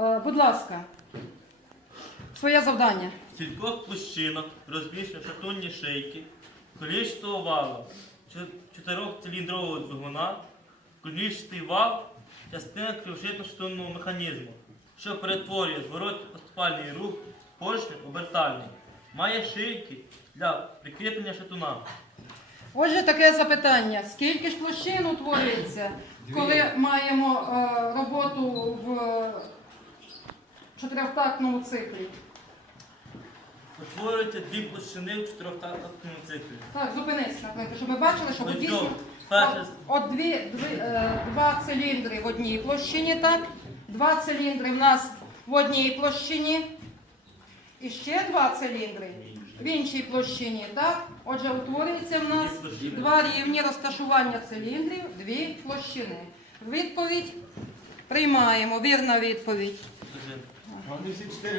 Е, Будь ласка, своє завдання. В кількох площинах розміщено шатунні шийки, колічного вала, чотирьохциліндрового двигуна, колічний вал, частина кривошитно-шатунного механізму, що перетворює зворотно-поступальний рух поршню обертальний. Має шийки для прикріплення шатуна. Отже, таке запитання. Скільки ж площин утворюється, коли маємо е, роботу в чотирьохтактному циклі? Утворюються дві площини в чотирьохтактному циклі. Так, зупинись, наприклад, щоб ми бачили, що Ось дійсно от, от дві, дві, е, два циліндри в одній площині, так? Два циліндри в нас в одній площині. І ще два циліндри в іншій площині, так? Отже, утворюється в нас два рівні розташування циліндрів, дві площини. Відповідь приймаємо, вірна відповідь. Вони всі чотири